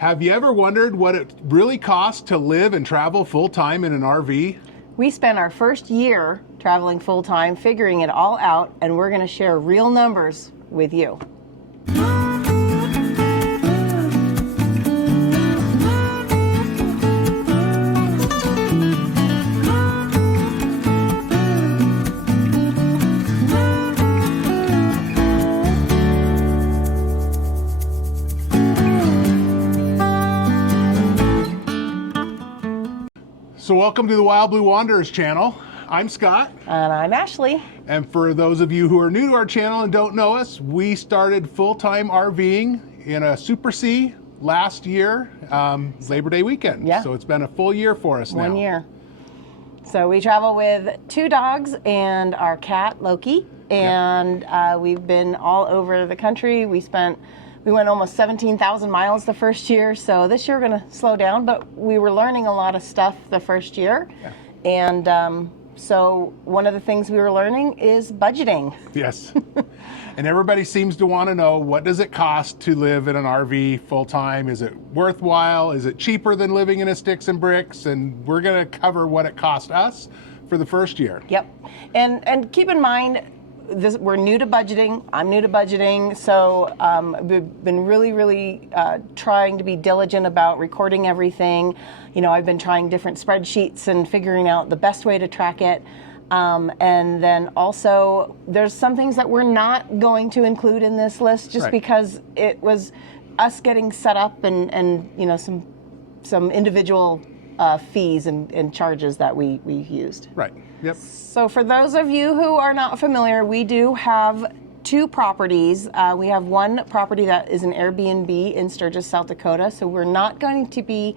Have you ever wondered what it really costs to live and travel full-time in an RV? We spent our first year traveling full-time, figuring it all out, and we're going to share real numbers with you. So welcome to the Wild Blue Wanderers channel. I'm Scott. And I'm Ashley. And for those of you who are new to our channel and don't know us, we started full-time RVing in a Super C last year, Labor Day weekend. Yeah. So it's been a full year for us now. 1 year. So we travel with 2 dogs and our cat, Loki. And we've been all over the country. We went almost 17,000 miles the first year. So this year we're going to slow down, but we were learning a lot of stuff the first year. Yeah. And so one of the things we were learning is budgeting. Yes. And everybody seems to want to know, what does it cost to live in an RV full-time? Is it worthwhile? Is it cheaper than living in a sticks and bricks? And we're going to cover what it cost us for the first year. Yep. And keep in mind, we're new to budgeting. I'm new to budgeting, so we've been really trying to be diligent about recording everything. You know, I've been trying different spreadsheets and figuring out the best way to track it. And then also, there's some things that we're not going to include in this list just because it was us getting set up and you know, some individual fees and charges that we used. Right. Yep. So for those of you who are not familiar, we do have 2 properties. We have one property that is an Airbnb in Sturgis, South Dakota. So we're not going to be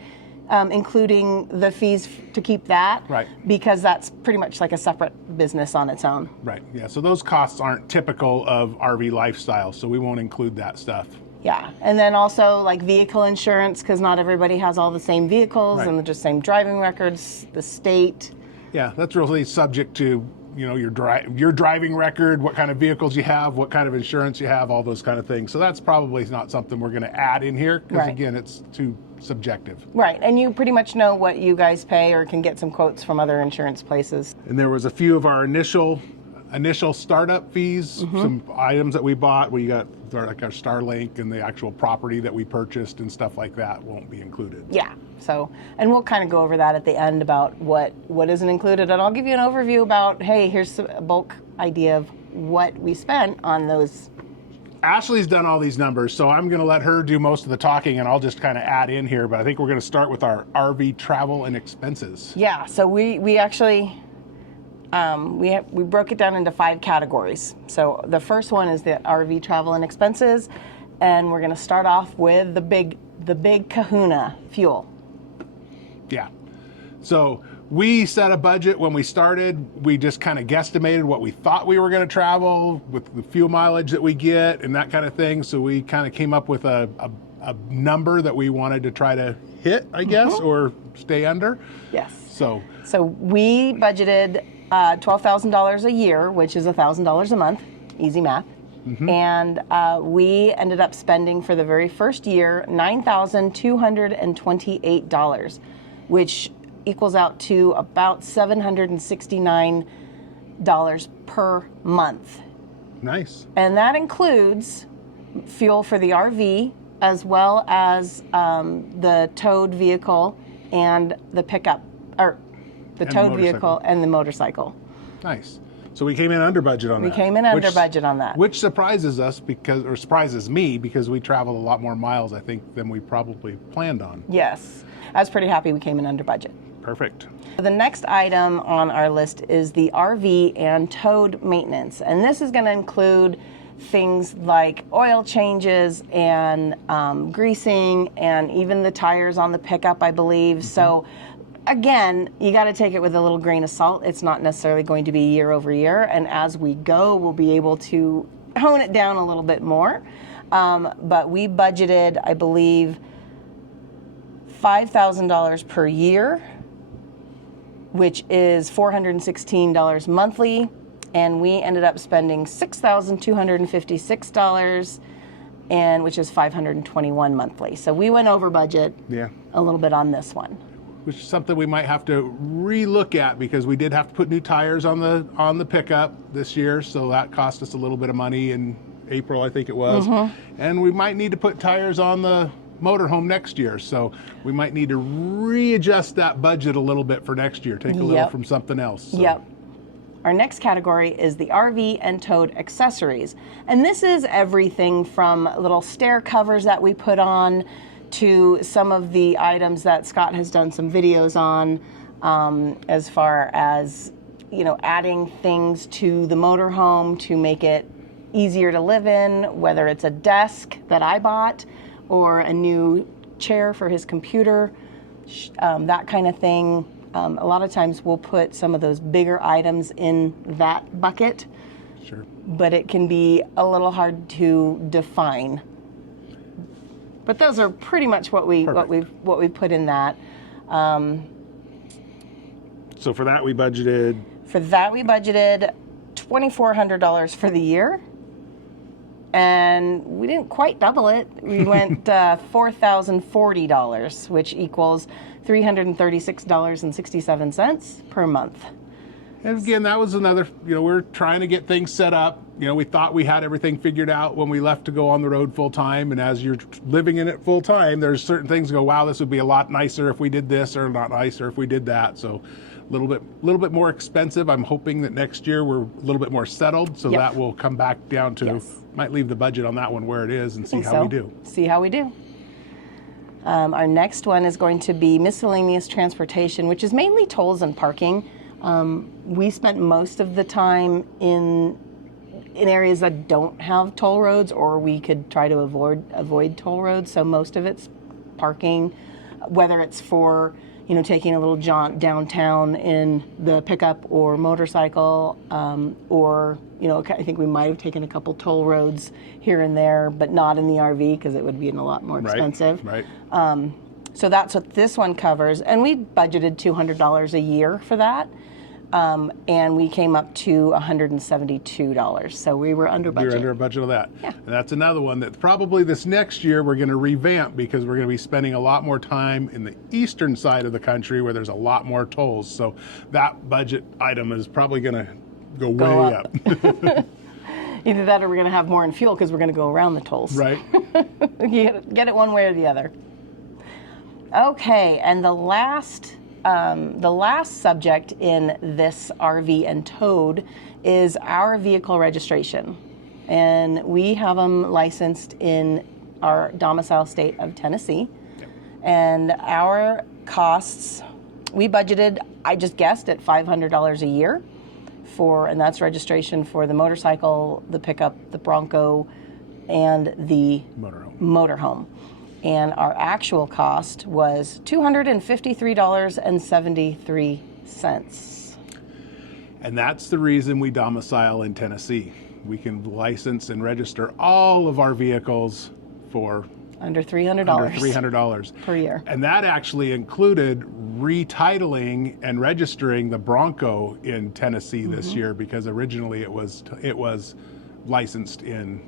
including the fees to keep that. Right. Because that's pretty much like a separate business on its own. Right. Yeah. So those costs aren't typical of RV lifestyle. So we won't include that stuff. Yeah. And then also like vehicle insurance, because not everybody has all the same vehicles and the same driving records, the state. Yeah, that's really subject to, you know, your driving record, what kind of vehicles you have, what kind of insurance you have, all those kind of things. So that's probably not something we're going to add in here because, again, it's too subjective. Right, and you pretty much know what you guys pay or can get some quotes from other insurance places. And there was a few of our initial startup fees, some items that we bought. We got like our Starlink and the actual property that we purchased and stuff like that won't be included. Yeah. So, and we'll kind of go over that at the end about what isn't included, and I'll give you an overview about, hey, here's a bulk idea of what we spent on those. Ashley's done all these numbers, so I'm going to let her do most of the talking, and I'll just kind of add in here. But I think we're going to start with our RV travel and expenses. Yeah. So we actually. We broke it down into 5 categories. So the first one is the RV travel and expenses, and we're going to start off with the big kahuna, fuel. Yeah. So we set a budget when we started. We just kind of guesstimated what we thought we were going to travel with the fuel mileage that we get and that kind of thing. So we kind of came up with a number that we wanted to try to hit, I guess, or stay under. Yes. So we budgeted $12,000 a year, which is $1,000 a month, easy math. And we ended up spending for the very first year $9,228, which equals out to about $769 per month. Nice. And that includes fuel for the RV as well as the towed vehicle and the pickup, or the towed vehicle and the motorcycle. Nice. So we came in under budget on that. We came in under budget on that. Which surprises us or surprises me because we traveled a lot more miles, I think, than we probably planned on. Yes. I was pretty happy we came in under budget. Perfect. The next item on our list is the RV and towed maintenance. And this is going to include things like oil changes and greasing and even the tires on the pickup, I believe. So again, you got to take it with a little grain of salt. It's not necessarily going to be year over year. And as we go, we'll be able to hone it down a little bit more. But we budgeted, I believe, $5,000 per year, which is $416 monthly. And we ended up spending $6,256 and which is $521 monthly. So we went over budget Yeah. a little bit on this one. Which is something we might have to re-look at because we did have to put new tires on the pickup this year, so that cost us a little bit of money in April, I think it was. And we might need to put tires on the motorhome next year, so we might need to readjust that budget a little bit for next year, take a little from something else. So. Yep. Our next category is the RV and towed accessories. And this is everything from little stair covers that we put on to some of the items that Scott has done some videos on, as far as, you know, adding things to the motorhome to make it easier to live in, whether it's a desk that I bought or a new chair for his computer, that kind of thing. A lot of times we'll put some of those bigger items in that bucket, Sure. but it can be a little hard to define. But those are pretty much what we put in that. So for that we budgeted $2,400 for the year, and we didn't quite double it. We went $4,040, which equals $336.67 per month. And again, that was another, you know, we're trying to get things set up. You know, we thought we had everything figured out when we left to go on the road full time. And as you're living in it full time, there's certain things go, wow, this would be a lot nicer if we did this, or not nicer if we did that. So a little bit more expensive. I'm hoping that next year we're a little bit more settled. So that will come back down to, might leave the budget on that one where it is and see how we do. See how we do. Our next one is going to be miscellaneous transportation, which is mainly tolls and parking. We spent most of the time in areas that don't have toll roads, or we could try to avoid toll roads. So most of it's parking, whether it's for, you know, taking a little jaunt downtown in the pickup or motorcycle, or, you know, I think we might have taken a couple toll roads here and there, but not in the RV because it would be a lot more expensive. Right. So that's what this one covers, and we budgeted $200 a year for that. And we came up to $172. So we were under budget. You're under a budget of that. Yeah. And that's another one that probably this next year we're going to revamp, because we're going to be spending a lot more time in the eastern side of the country where there's a lot more tolls. So that budget item is probably going to go way up. Either that or we're going to have more in fuel because we're going to go around the tolls. Right. You get it one way or the other. Okay, and the last subject in this RV and towed is our vehicle registration. And we have them licensed in our domicile state of Tennessee. Yep. And our costs, we budgeted, I just guessed, at $500 a year and that's registration for the motorcycle, the pickup, the Bronco, and the motorhome. And our actual cost was $253.73. And that's the reason we domicile in Tennessee. We can license and register all of our vehicles for under $300. Under $300 per year. And that actually included retitling and registering the Bronco in Tennessee this year, because originally it was licensed in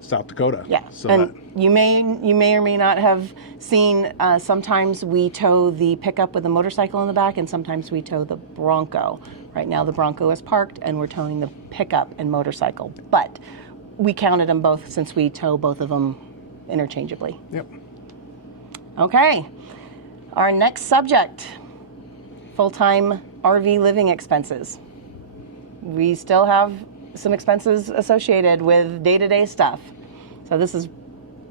South Dakota. Yeah, so and you may or may not have seen, sometimes we tow the pickup with the motorcycle in the back, and sometimes we tow the Bronco. Right now the Bronco is parked and we're towing the pickup and motorcycle, but we counted them both since we tow both of them interchangeably. Yep. Okay, our next subject, full-time RV living expenses. We still have some expenses associated with day-to-day stuff. So this is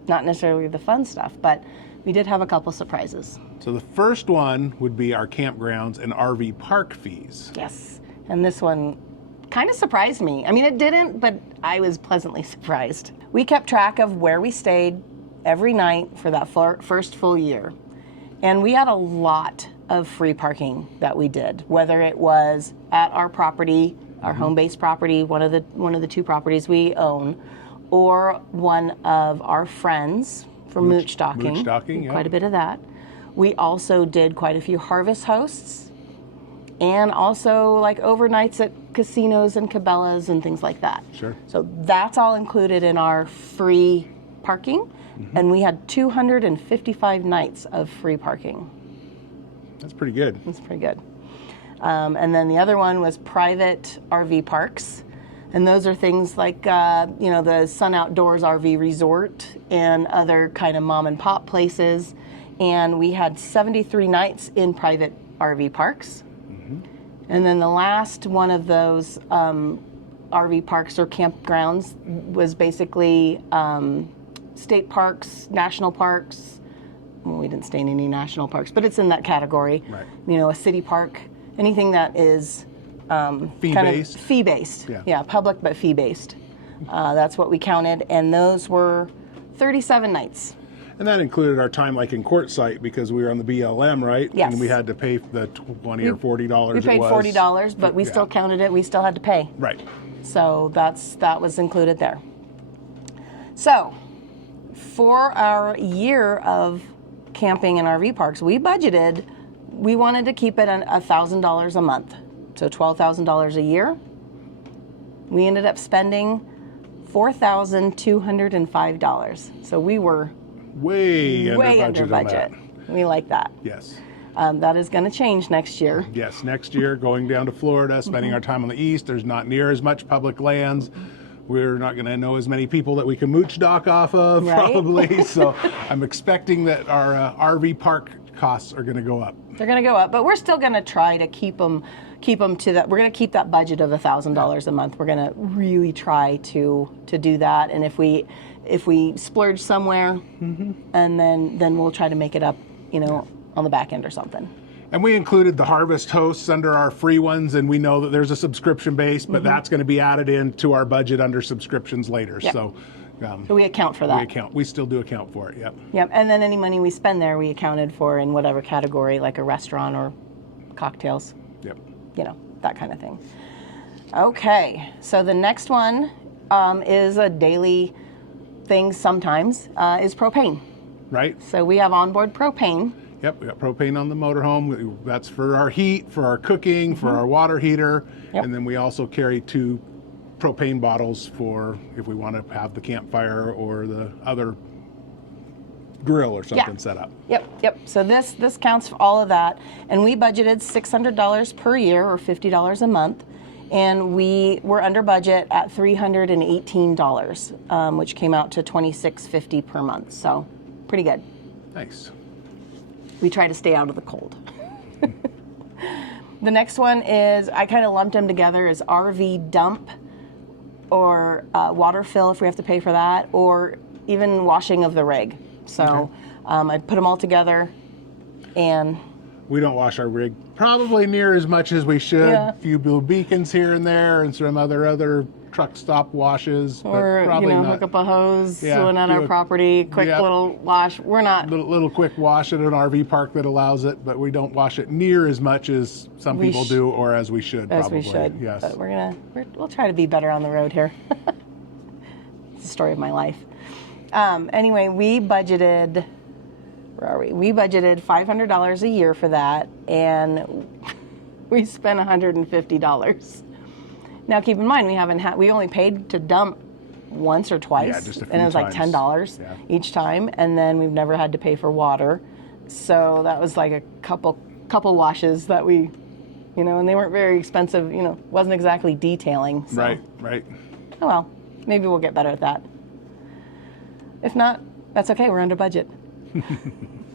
not necessarily the fun stuff, but we did have a couple surprises. So the first one would be our campgrounds and RV park fees. Yes, and this one kind of surprised me. I mean, it didn't, but I was pleasantly surprised. We kept track of where we stayed every night for that first full year. And we had a lot of free parking that we did, whether it was at our property, our home-based property, one of the two properties we own, or one of our friends for mooch stocking. Quite a bit of that. We also did quite a few harvest hosts, and also like overnights at casinos and Cabela's and things like that. Sure. So that's all included in our free parking, and we had 255 nights of free parking. That's pretty good. That's pretty good. And then the other one was private RV parks. And those are things like, the Sun Outdoors RV Resort and other kind of mom and pop places. And we had 73 nights in private RV parks. And then the last one of those RV parks or campgrounds was basically state parks, national parks. Well, we didn't stay in any national parks, but it's in that category. Right. A city park, anything that is Fee-based? Fee-based. Yeah. Public but fee-based. That's what we counted, and those were 37 nights. And that included our time like in Quartzsite because we were on the BLM, right? Yes. And we had to pay the $20 or $40 We paid $40, but we still counted it. We still had to pay. Right. So that was included there. So for our year of camping and RV parks, we wanted to keep it at $1,000 a month. So $12,000 a year. We ended up spending $4,205. So we were way under budget. We like that. Yes. That is going to change next year. Yes, next year going down to Florida, spending our time on the east. There's not near as much public lands. We're not going to know as many people that we can mooch dock off of, Right? probably. So I'm expecting that our RV park costs are going to go up. They're going to go up, but we're still going to try to keep them to that. We're going to keep that budget of $1,000 a month. We're going to really try to do that. And if we splurge somewhere, and then we'll try to make it up, on the back end or something. And we included the harvest hosts under our free ones, and we know that there's a subscription base, but that's going to be added into our budget under subscriptions later. Yep. So we account for that. We still do account for it. Yep. Yep. And then any money we spend there, we accounted for in whatever category, like a restaurant or cocktails. Yep. That kind of thing. Okay. So the next one is a daily thing sometimes, is propane. Right. So we have onboard propane. Yep, we got propane on the motorhome. That's for our heat, for our cooking, for our water heater. Yep. And then we also carry 2 propane bottles for if we want to have the campfire or the other grill or something set up. Yep. So this counts for all of that. And we budgeted $600 per year or $50 a month. And we were under budget at $318, which came out to $26.50 per month. So pretty good. Nice. We try to stay out of the cold. The next one is, I kind of lumped them together as RV dump or water fill if we have to pay for that, or even washing of the rig. So I'd put them all together, and we don't wash our rig probably near as much as we should. Yeah. A few blue beacons here and there and some other truck stop washes, or but probably not. hook up a hose Yeah, at our property, quick little wash. We're not little quick wash at an RV park that allows it, but we don't wash it near as much as some people do, or as we should. as probably. we should. Yes. But we'll try to be better on the road here. It's the story of my life. Anyway, we budgeted. Where are we? We budgeted $500 a year for that, and we spent $150. Now, keep in mind, we only paid to dump once or twice, Yeah, just a few and it was like $10 each time, and then we've never had to pay for water. So that was like a couple washes that we, and they weren't very expensive. Wasn't exactly detailing. So. Right. Oh well, maybe we'll get better at that. If not, that's okay. We're under budget.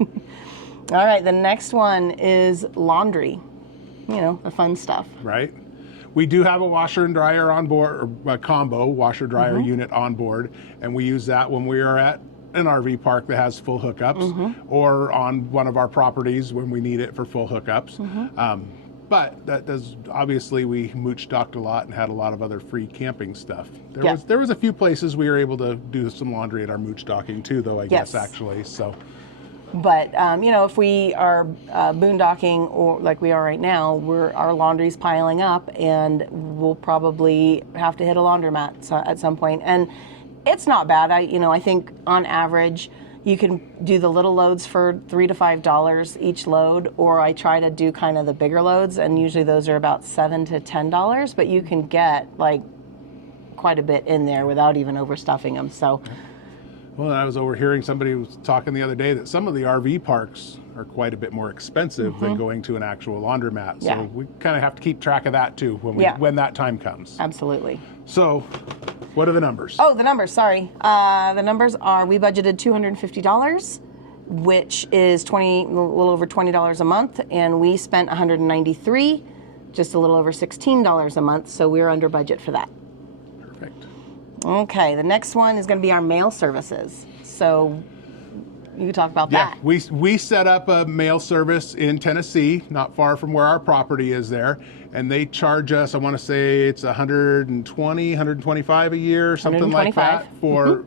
All right, the next one is laundry. The fun stuff. Right. We do have a washer and dryer on board, or a combo washer dryer unit on board, and we use that when we are at an RV park that has full hookups, or on one of our properties when we need it for full hookups. But that does, obviously, we mooch docked a lot and had a lot of other free camping stuff. There was a few places we were able to do some laundry at our mooch docking too, though, I guess, actually. So. But, if we are boondocking or like we are right now, our laundry's piling up, and we'll probably have to hit a laundromat at some point. And it's not bad. I think on average, you can do the little loads for $3 to $5 each load, or I try to do kind of the bigger loads, and usually those are about $7 to $10, but you can get like quite a bit in there without even overstuffing them. So. Well, I was overhearing somebody was talking the other day that some of the RV parks are quite a bit more expensive than going to an actual laundromat. Yeah. So we kind of have to keep track of that too when that time comes. Absolutely. So what are the numbers? Oh, the numbers, sorry. The numbers are, we budgeted $250, which is a little over $20 a month, and we spent $193, just a little over $16 a month, so we're under budget for that. Perfect. Okay, the next one is going to be our mail services. So you can talk about that. We set up a mail service in Tennessee, not far from where our property is there, and they charge us, I want to say it's $120, $125 a year, something like that, for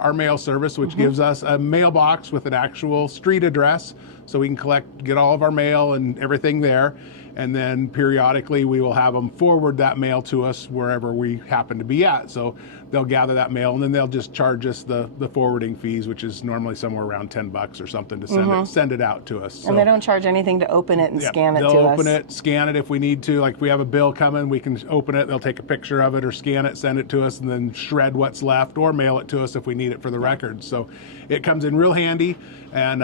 our mail service, which gives us a mailbox with an actual street address, so we can get all of our mail and everything there. And then periodically we will have them forward that mail to us wherever we happen to be at. So they'll gather that mail and then they'll just charge us the forwarding fees, which is normally somewhere around $10 or something to send it out to us. So, and they don't charge anything to open it and scan it to us. They'll open it, scan it if we need to. Like if we have a bill coming, we can open it, they'll take a picture of it or scan it, send it to us, and then shred what's left or mail it to us if we need it for the records. So it comes in real handy, and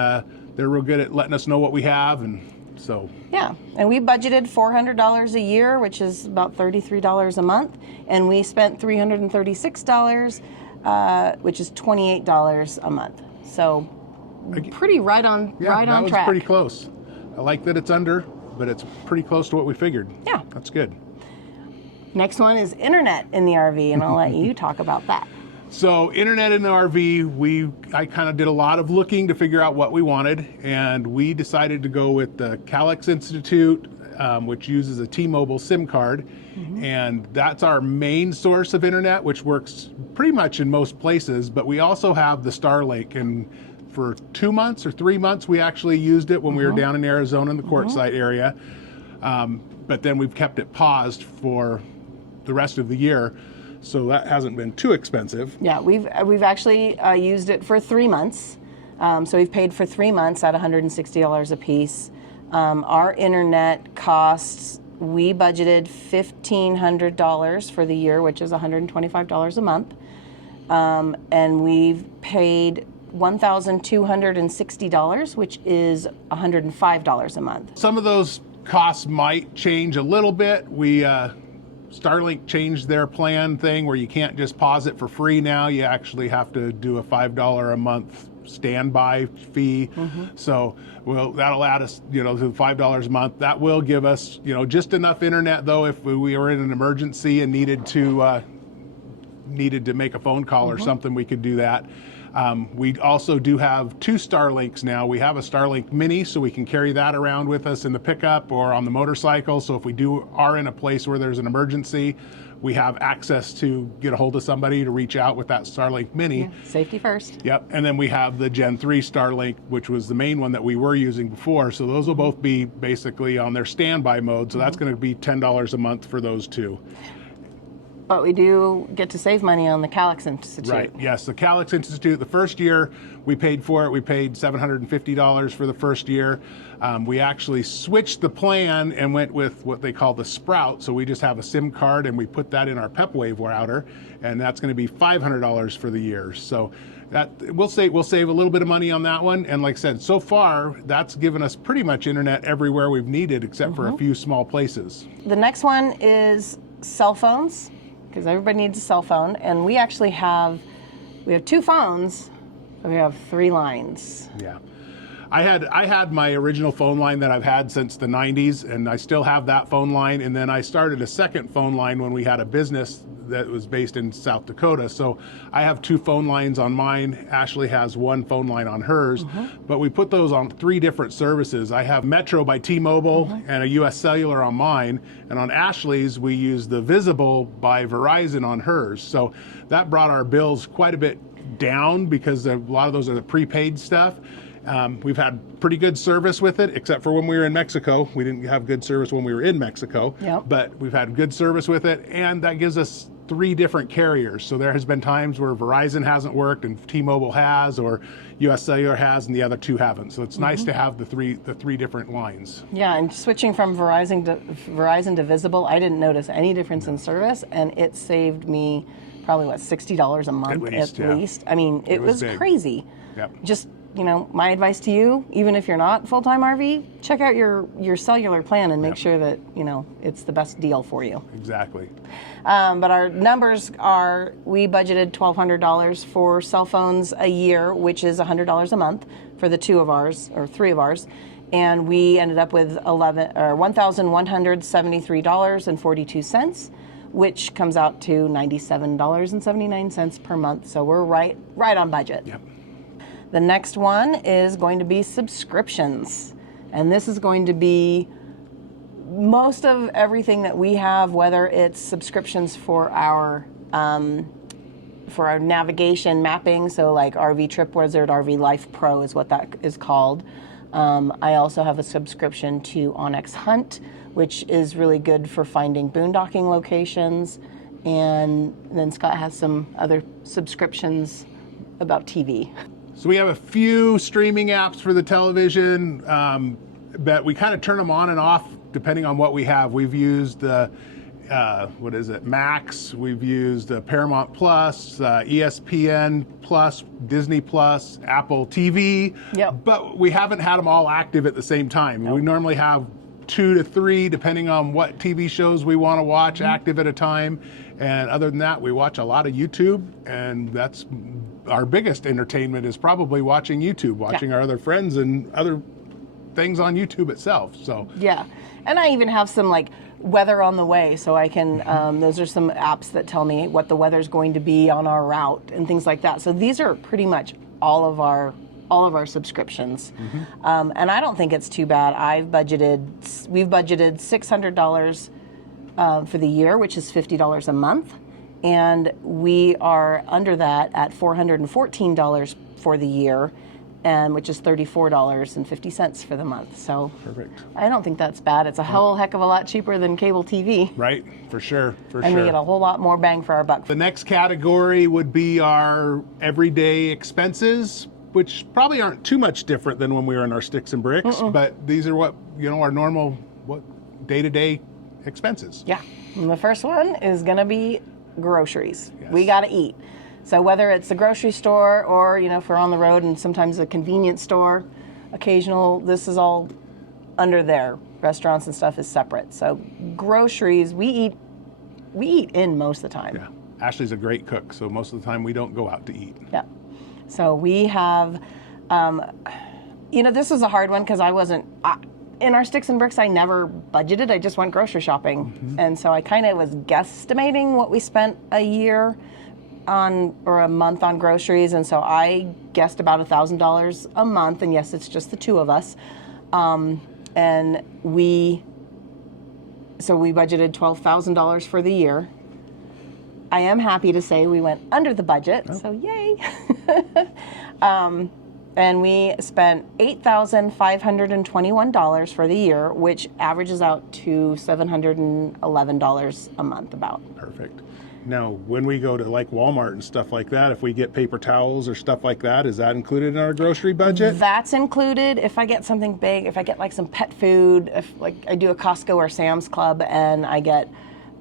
they're real good at letting us know what we have. And so yeah, and we budgeted $400 a year, which is about $33 a month, and we spent $336, which is $28 a month. So pretty right on track. That was pretty close. I like that it's under, but it's pretty close to what we figured. Yeah, that's good. Next one is internet in the RV, and I'll let you talk about that. So internet in the RV, I kind of did a lot of looking to figure out what we wanted, and we decided to go with the Calyx Institute, which uses a T-Mobile SIM card, and that's our main source of internet, which works pretty much in most places, but we also have the Starlink, and for 2 months or 3 months we actually used it when we were down in Arizona in the Quartzsite area, but then we've kept it paused for the rest of the year. So that hasn't been too expensive. Yeah, we've actually used it for 3 months. So we've paid for 3 months at $160 a piece. Our internet costs, we budgeted $1,500 for the year, which is $125 a month. And we've paid $1,260, which is $105 a month. Some of those costs might change a little bit. Starlink changed their plan thing where you can't just pause it for free now. You actually have to do a $5 a month standby fee. So that'll add us, to the $5 a month. That will give us, just enough internet though if we were in an emergency and needed to make a phone call or something, we could do that. We also do have 2 Starlinks now. We have a Starlink Mini, so we can carry that around with us in the pickup or on the motorcycle. So if we are in a place where there's an emergency, we have access to get a hold of somebody to reach out with that Starlink Mini. Yeah, safety first. Yep, and then we have the Gen 3 Starlink, which was the main one that we were using before. So those will both be basically on their standby mode. So that's going to be $10 a month for those 2. But we do get to save money on the Calyx Institute. Right, yes, the Calyx Institute, the first year we paid for it, we paid $750 for the first year. We actually switched the plan and went with what they call the Sprout, so we just have a SIM card and we put that in our PepWave router, and that's going to be $500 for the year. So that we'll save a little bit of money on that one, and like I said, so far that's given us pretty much internet everywhere we've needed except for a few small places. The next one is cell phones, because everybody needs a cell phone, and we actually have 2 phones, so we have 3 lines. Yeah. I had my original phone line that I've had since the 90s, and I still have that phone line, and then I started a second phone line when we had a business that was based in South Dakota. So I have 2 phone lines on mine. Ashley has 1 phone line on hers, but we put those on 3 different services. I have Metro by T-Mobile and a US Cellular on mine, and on Ashley's we use the Visible by Verizon on hers. So that brought our bills quite a bit down because a lot of those are the prepaid stuff. We've had pretty good service with it, except for when we were in Mexico. We didn't have good service when we were in Mexico, but we've had good service with it, and that gives us 3 different carriers. So there has been times where Verizon hasn't worked and T-Mobile has, or US Cellular has, and the other 2 haven't. So it's nice to have the three different lines. Yeah, and switching from Verizon to Visible, I didn't notice any difference in service, and it saved me probably what, $60 a month at least. I mean, it was crazy. Yep. Just, you know, my advice to you, even if you're not full-time RV, check out your cellular plan and make sure that, you know, it's the best deal for you. Exactly. But our numbers are, we budgeted $1,200 for cell phones a year, which is $100 a month for the two of ours, or three of ours. And we ended up with $1,173.42, which comes out to $97.79 per month. So we're right on budget. Yep. The next one is going to be subscriptions. And this is going to be most of everything that we have, whether it's subscriptions for our navigation mapping, so like RV Trip Wizard, RV Life Pro is what that is called. I also have a subscription to Onyx Hunt, which is really good for finding boondocking locations. And then Scott has some other subscriptions about TV. So we have a few streaming apps for the television, but we kind of turn them on and off depending on what we have. We've used the, Max, we've used Paramount Plus, ESPN Plus, Disney Plus, Apple TV, but we haven't had them all active at the same time. We normally have 2 to 3, depending on what TV shows we want to watch, active at a time. And other than that, we watch a lot of YouTube, and that's our biggest entertainment is probably watching YouTube, watching our other friends and other things on YouTube itself. So yeah, and I even have some like weather on the way, so I can those are some apps that tell me what the weather's going to be on our route and things like that. So these are pretty much all of our subscriptions, and I don't think it's too bad. We've budgeted $600 for the year, which is $50 a month. And we are under that at $414 for the year, which is $34.50 for the month. So perfect. I don't think that's bad. It's a whole heck of a lot cheaper than cable TV. Right, for sure, and we get a whole lot more bang for our buck. The next category would be our everyday expenses, which probably aren't too much different than when we were in our sticks and bricks, but these are what, our normal day-to-day expenses. Yeah, and the first one is gonna be groceries. Yes. We got to eat. So whether it's the grocery store or, if we're on the road and sometimes a convenience store, occasional, this is all under there. Restaurants and stuff is separate. So groceries, we eat in most of the time. Yeah. Ashley's a great cook, so most of the time we don't go out to eat. Yeah. So we have, this was a hard one because in our sticks and bricks, I never budgeted. I just went grocery shopping. And so I kind of was guesstimating what we spent a year on or a month on groceries. And so I guessed about $1,000 a month. And yes, it's just the two of us. And we budgeted $12,000 for the year. I am happy to say we went under the budget. So yay. And we spent $8,521 for the year, which averages out to $711 a month about. Perfect. Now, when we go to like Walmart and stuff like that, if we get paper towels or stuff like that, is that included in our grocery budget? That's included. If I get something big, if I get like some pet food, if like I do a Costco or Sam's Club and I get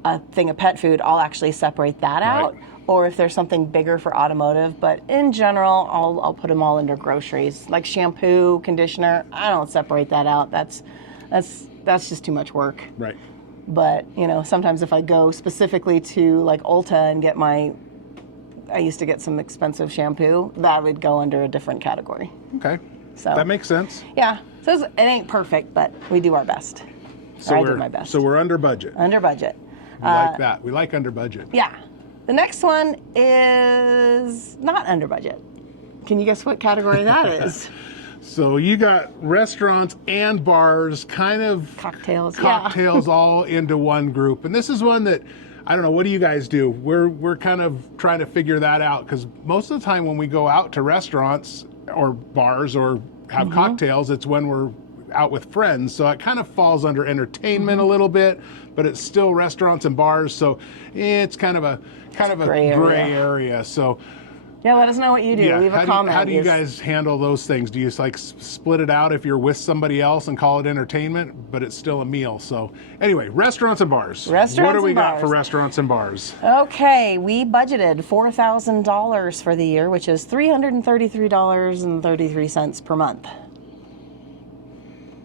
a thing of pet food, I'll actually separate that out. Or if there's something bigger for automotive, but in general, I'll put them all under groceries. Like shampoo, conditioner, I don't separate that out. That's just too much work. Right. But sometimes if I go specifically to like Ulta and get I used to get some expensive shampoo, that would go under a different category. Okay. So that makes sense. Yeah. So it ain't perfect, but we do our best. So I did my best. So we're under budget. Under budget. We like that. We like under budget. Yeah. The next one is not under budget. Can you guess what category that is? So you got restaurants and bars, kind of cocktails all into one group. And this is one that, I don't know, what do you guys do? We're kind of trying to figure that out because most of the time when we go out to restaurants or bars or have cocktails, it's when we're out with friends. So it kind of falls under entertainment a little bit, but it's still restaurants and bars. So it's kind of a gray area. So Yeah, let us know what you do. Leave a comment. How do you guys handle those things? Do you like split it out if you're with somebody else and call it entertainment, but it's still a meal? So anyway, restaurants and bars. Restaurants what do we and got bars. for restaurants and bars? Okay, we budgeted $4,000 for the year, which is $333.33 per month.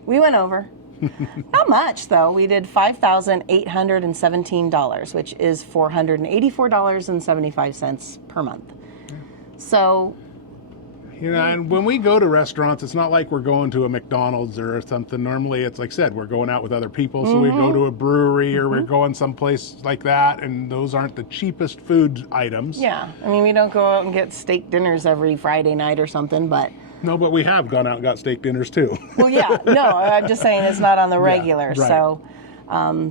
We went over. Not much, though. We did $5,817, which is $484.75 per month. So, You know, and when we go to restaurants, it's not like we're going to a McDonald's or something. Normally, it's like I said, we're going out with other people. So we go to a brewery or we're going someplace like that, and those aren't the cheapest food items. yeah. I mean, we don't go out and get steak dinners every Friday night or something, but... No, but we have gone out and got steak dinners too. Well, yeah. No, I'm just saying it's not on the regular. right. So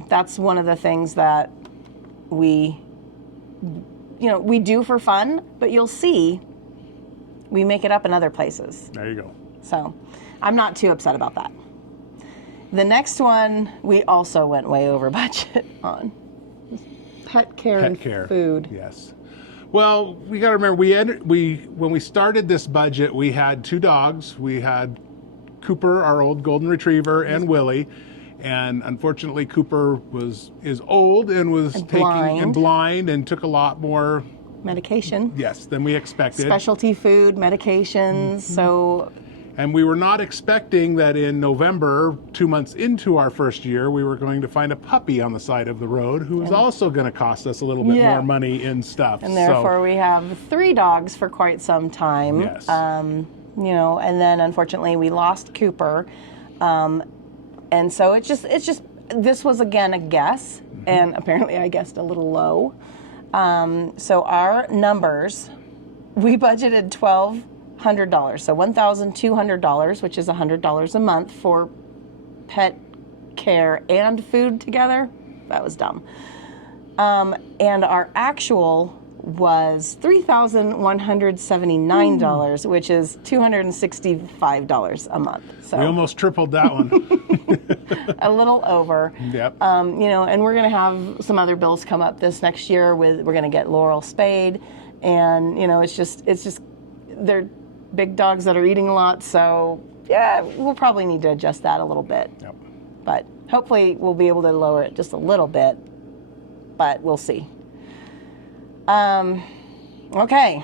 that's one of the things that we do for fun, but you'll see we make it up in other places. There you go. So I'm not too upset about that. The next one, we also went way over budget on pet care and food. Yes. Well, we got to remember when we started this budget, we had 2 dogs. We had Cooper, our old golden retriever, and Willie. And unfortunately, Cooper is old and was blind and took a lot more medication. Yes, than we expected. Specialty food, medications. So. And we were not expecting that in November, 2 months into our first year, we were going to find a puppy on the side of the road who was also going to cost us a little bit more money in stuff. And therefore, we have 3 dogs for quite some time. Yes. And then unfortunately, we lost Cooper. And so it's just this was again a guess, and apparently I guessed a little low. So our numbers, we budgeted $1,200, so $1,200, which is $100 a month for pet care and food together. That was dumb. And our actual was $3,179, which is $265 a month. So we almost tripled that one. a little over. Yep. And we're going to have some other bills come up this next year. We're going to get Laurel spayed, and it's just they're big dogs that are eating a lot. So yeah, we'll probably need to adjust that a little bit. Yep. But hopefully we'll be able to lower it just a little bit. But we'll see. Okay,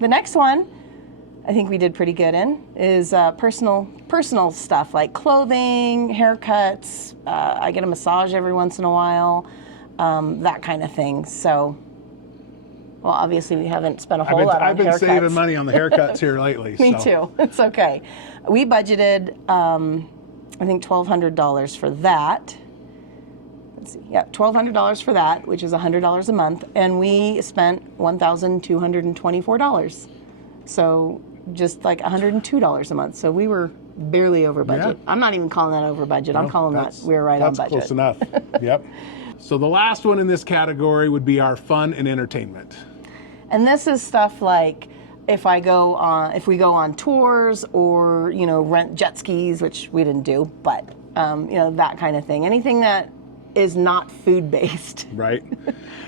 the next one I think we did pretty good in is personal stuff like clothing, haircuts. I get a massage every once in a while, that kind of thing. So, well, obviously we haven't spent a whole lot on haircuts. I've been saving money on the haircuts here lately. Me too. It's okay. We budgeted, I think $1,200 for that. Let's see. Yeah, $1,200 for that, which is $100 a month, and we spent $1,224. So just like $102 a month. So we were barely over budget. Yeah. I'm not even calling that over budget. I'm calling that we're right on budget. That's close enough. Yep. So the last one in this category would be our fun and entertainment. And this is stuff like if we go on tours or rent jet skis, which we didn't do, but that kind of thing. Anything that is not food-based. Right.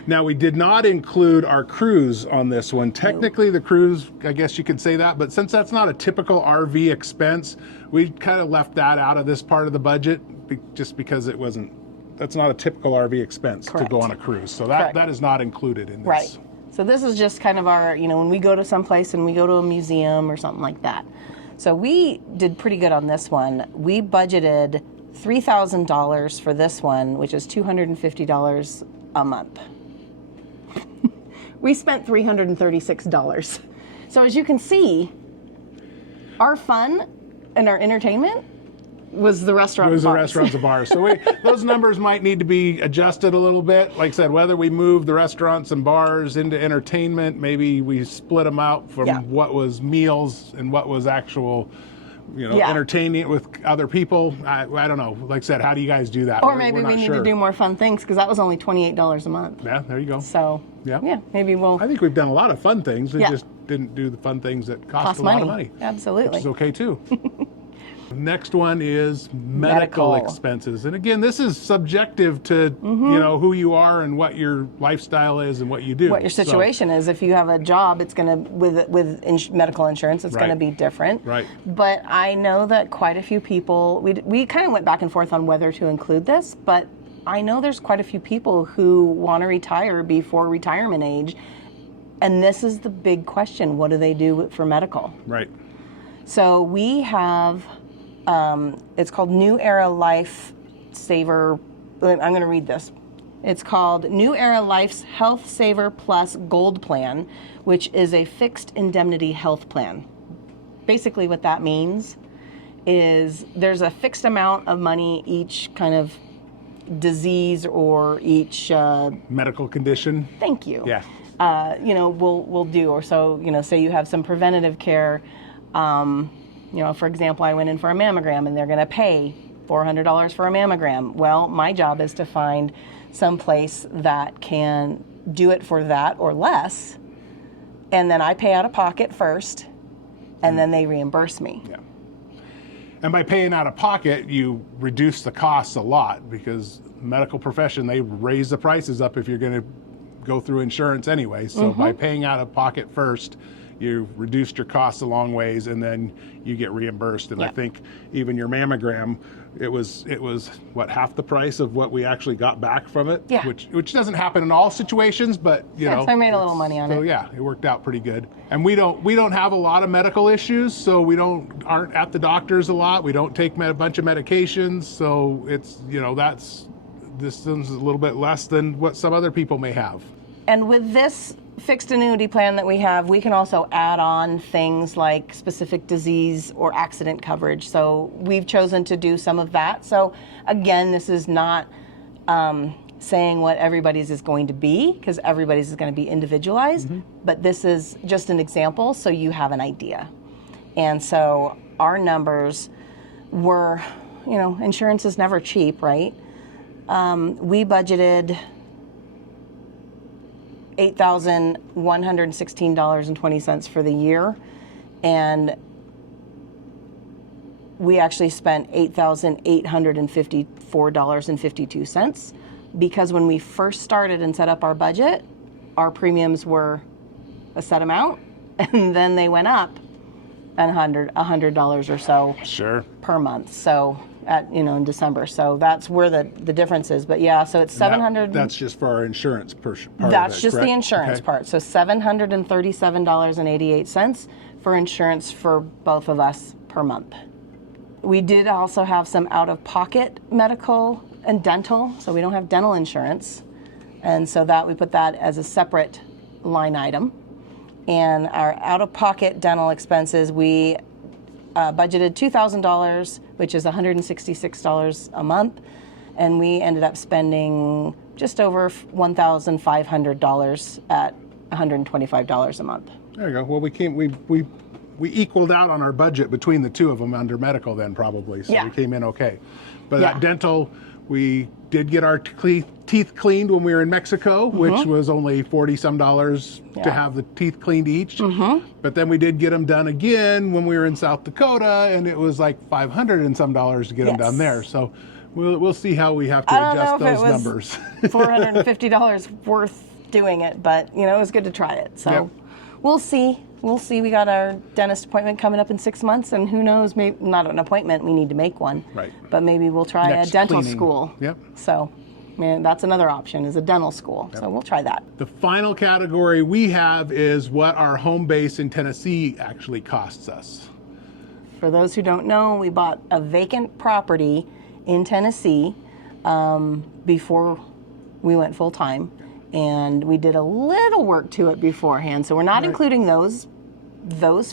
Now, we did not include our cruise on this one. Technically, the cruise, I guess you could say that, but since that's not a typical RV expense, we kind of left that out of this part of the budget just because that's not a typical RV expense to go on a cruise. So that is not included in this. Right. So this is just kind of our, when we go to someplace and we go to a museum or something like that. So we did pretty good on this one. We budgeted $3,000 for this one, which is $250 a month. We spent $336. So as you can see, our fun and our entertainment was the restaurant and bars. The restaurants and bars. So those numbers might need to be adjusted a little bit. Like I said, whether we move the restaurants and bars into entertainment, maybe we split them out from what was meals and what was actual entertaining with other people. I don't know. Like I said, how do you guys do that? Or maybe we need to do more fun things because that was only $28 a month. Yeah, there you go. So, maybe we'll... I think we've done a lot of fun things. We just didn't do the fun things that cost a lot of money. Absolutely. Which is okay, too. Next one is medical expenses. And again, this is subjective to you know, who you are and what your lifestyle is and what you do. What your situation is. If you have a job, it's going to, with medical insurance, it's going to be different. Right. But I know that quite a few people, we kind of went back and forth on whether to include this, but I know there's quite a few people who want to retire before retirement age. And this is the big question. What do they do for medical? Right. So we have, it's called New Era Life Saver. I'm going to read this. It's called New Era Life's Health Saver Plus Gold Plan, which is a fixed indemnity health plan. Basically what that means is there's a fixed amount of money each kind of disease or each medical condition. Thank you. Yeah. You know, we'll do. Or so, you know, say you have some preventative care. You know, for example, I went in for a mammogram and they're going to pay $400 for a mammogram. Well, my job is to find some place that can do it for that or less. And then I pay out of pocket first and then they reimburse me. Yeah. And by paying out of pocket, you reduce the costs a lot because the medical profession, they raise the prices up if you're going to go through insurance anyway. So by paying out of pocket first, you reduced your costs a long ways and then you get reimbursed. And I think even your mammogram, it was what, half the price of what we actually got back from it, which doesn't happen in all situations, but you know, so I made a little money on it. So yeah, it worked out pretty good. And we don't have a lot of medical issues, so we aren't at the doctors a lot. We don't take a bunch of medications, so it's, you know, this is a little bit less than what some other people may have. And with this fixed annuity plan that we have, we can also add on things like specific disease or accident coverage. So we've chosen to do some of that. So again, this is not saying what everybody's is going to be, because everybody's is going to be individualized, but this is just an example so you have an idea. And so our numbers were, you know, insurance is never cheap, right? We budgeted $8,116.20 for the year, and we actually spent $8,854.52 because when we first started and set up our budget, our premiums were a set amount, and then they went up $100 or so per month. So in December. So that's where the difference is. But yeah, so it's $700. That's just for our insurance part. That's just the insurance part. So $737.88 for insurance for both of us per month. We did also have some out-of-pocket medical and dental. So we don't have dental insurance. And so that we put that as a separate line item. And our out-of-pocket dental expenses, we budgeted $2,000, which is $166 a month, and we ended up spending just over $1,500 at $125 a month. There you go. Well, we equaled out on our budget between the two of them under medical then probably, so we came in okay. But that dental, we did get our teeth cleaned when we were in Mexico, which was only $40-some to have the teeth cleaned each. But then we did get them done again when we were in South Dakota, and it was like $500 and some to get them done there. So we'll see how we have to adjust those numbers. $450 worth doing it, but you know, it was good to try it. So we'll see. We'll see. We got our dentist appointment coming up in 6 months, and who knows, maybe not an appointment, we need to make one. Right. But maybe we'll try a dental school. Yep. So that's another option, is a dental school. Yep. So we'll try that. The final category we have is what our home base in Tennessee actually costs us. For those who don't know, we bought a vacant property in Tennessee before we went full time. And we did a little work to it beforehand. So we're not including those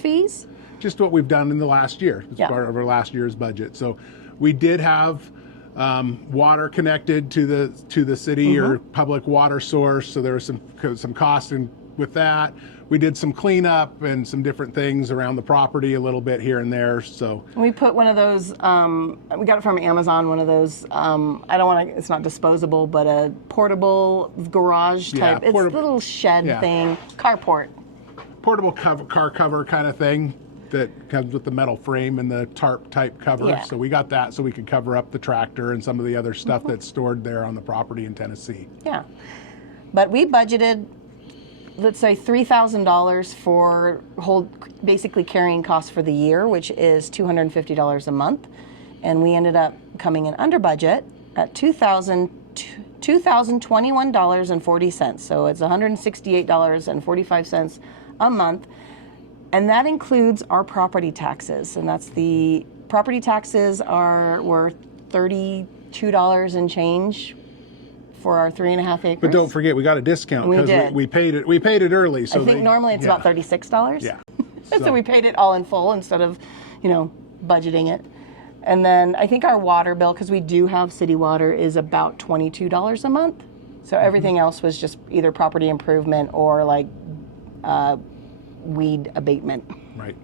fees. Just what we've done in the last year. It's part of our last year's budget. So we did have water connected to the city or public water source. So there was some cost with that. We did some cleanup and some different things around the property a little bit here and there. So we put one of those, we got it from Amazon, one of those, it's not disposable, but a portable garage type. It's a little shed thing, carport. Portable car cover kind of thing. that comes with the metal frame and the tarp type cover. Yeah. So we got that so we could cover up the tractor and some of the other stuff that's stored there on the property in Tennessee. Yeah. But we budgeted, let's say, $3,000 for basically carrying costs for the year, which is $250 a month. And we ended up coming in under budget at $2,021.40. So it's $168.45 a month. And that includes our property taxes. And that's the property taxes were $32 and change for our 3.5 acres. But don't forget, we got a discount because we paid it. We paid it early. So I think normally it's about $36. Yeah. So we paid it all in full instead of, budgeting it. And then I think our water bill, because we do have city water, is about $22 a month. So everything else was just either property improvement or like weed abatement. Right.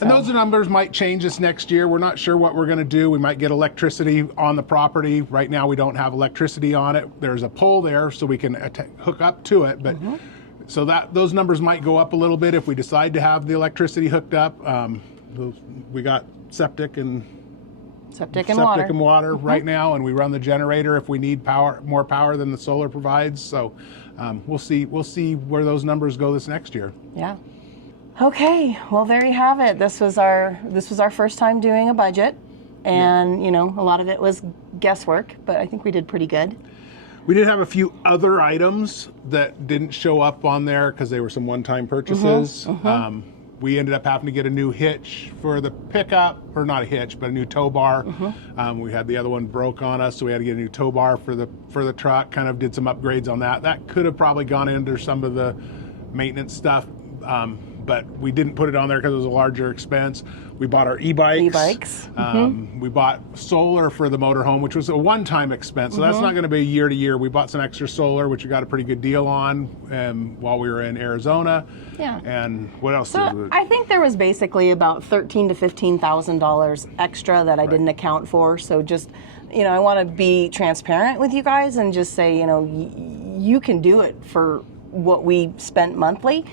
And those numbers might change this next year. We're not sure what we're going to do. We might get electricity on the property. Right now we don't have electricity on it. There's a pole there so we can hook up to it. But so those numbers might go up a little bit if we decide to have the electricity hooked up. We got septic and water right now, and we run the generator if we need more power than the solar provides. So we'll see where those numbers go this next year. Yeah. Okay, well, there you have it. This was our first time doing a budget, and a lot of it was guesswork, but I think we did pretty good. We did have a few other items that didn't show up on there because they were some one-time purchases. We ended up having to get a new hitch for the pickup, or not a hitch, but a new tow bar. We had the other one broke on us, so we had to get a new tow bar for the truck. Kind of did some upgrades on that. That could have probably gone into some of the maintenance stuff, but we didn't put it on there because it was a larger expense. We bought our e-bikes. We bought solar for the motorhome, which was a one-time expense, so that's not going to be year to year. We bought some extra solar, which we got a pretty good deal on while we were in Arizona. Yeah. And what else? So I think there was basically about $13,000 to $15,000 extra that I didn't account for. So just, I want to be transparent with you guys and just say, you can do it for what we spent monthly.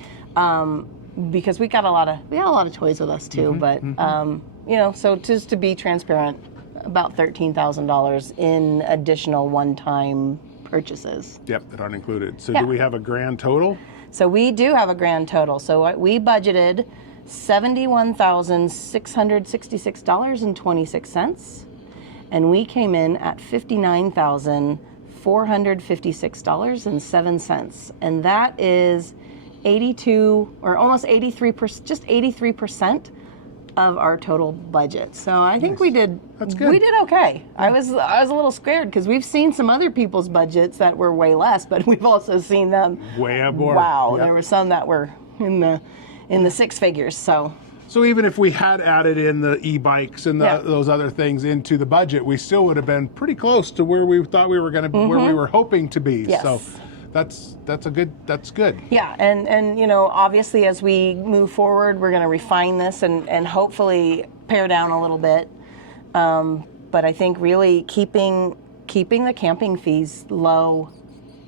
Because we had a lot of toys with us too, but so just to be transparent, about $13,000 in additional one-time purchases. Yep, that aren't included. So do we have a grand total? So we do have a grand total. So we budgeted $71,666.26, and we came in at $59,456.07, and that is 82 or almost 83%, just 83% of our total budget. So I think we did. That's good. We did okay. Yeah. I was a little scared because we've seen some other people's budgets that were way less, but we've also seen them way up more. Wow, yep. There were some that were in the six figures. So even if we had added in the e-bikes and those other things into the budget, we still would have been pretty close to where we thought we were going to, where we were hoping to be. Yes. So that's good. Yeah, and obviously as we move forward, we're going to refine this and hopefully pare down a little bit. But I think really keeping the camping fees low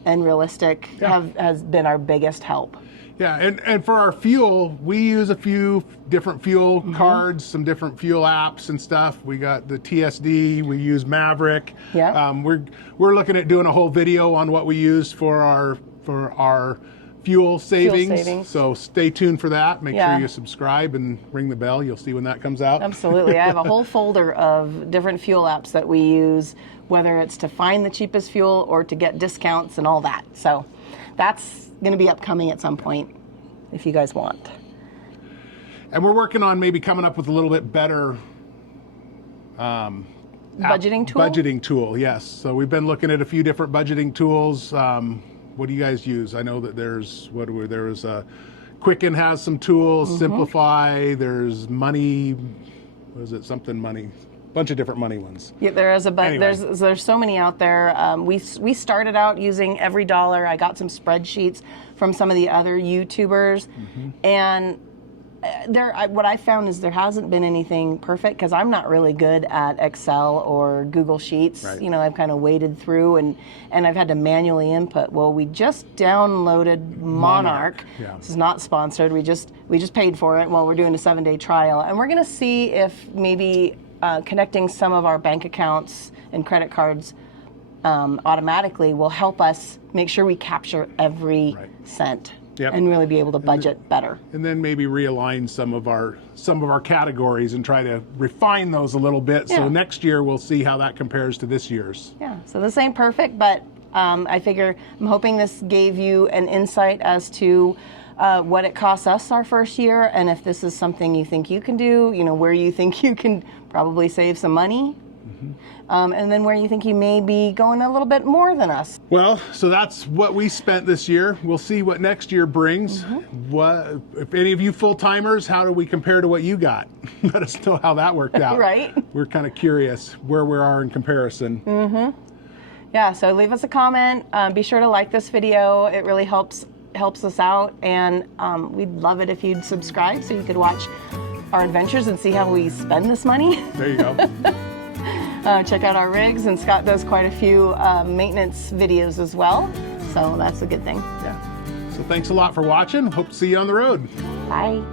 and realistic has been our biggest help. Yeah, and for our fuel, we use a few different fuel cards, some different fuel apps and stuff. We got the TSD, we use Maverick. Yeah. We're looking at doing a whole video on what we use for our fuel savings. So stay tuned for that. Make sure you subscribe and ring the bell. You'll see when that comes out. Absolutely. I have a whole folder of different fuel apps that we use, whether it's to find the cheapest fuel or to get discounts and all that. So that's going to be upcoming at some point if you guys want. And we're working on maybe coming up with a little bit better budgeting tool, yes. So we've been looking at a few different budgeting tools. What do you guys use? I know that there's Quicken has some tools, Simplify, there's Money, what is it, something Money? Bunch of different money ones. Yeah, there is there's so many out there. We started out using Every Dollar. I got some spreadsheets from some of the other YouTubers, and what I found is there hasn't been anything perfect because I'm not really good at Excel or Google Sheets. Right. You know, I've kind of waded through and I've had to manually input. Well, we just downloaded Monarch. Yeah. This is not sponsored. We just paid for it. Well, we're doing a 7-day trial, and we're going to see if maybe connecting some of our bank accounts and credit cards automatically will help us make sure we capture every cent. Yep. And really be able to budget better. And then maybe realign some of our categories and try to refine those a little bit. So next year we'll see how that compares to this year's. Yeah. So this ain't perfect, but I'm hoping this gave you an insight as to what it costs us our first year, and if this is something you think you can do. You know, where you think you can probably save some money. And then where you think you may be going a little bit more than us. Well, so that's what we spent this year. We'll see what next year brings. What, if any of you full-timers, how do we compare to what you got? Let us know how that worked out. Right. We're kind of curious where we are in comparison. Yeah, so leave us a comment. Be sure to like this video. It really helps us out, and we'd love it if you'd subscribe so you could watch our adventures and see how we spend this money. There you go. Check out our rigs, and Scott does quite a few maintenance videos as well, so that's a good thing. Yeah. So thanks a lot for watching. Hope to see you on the road. Bye.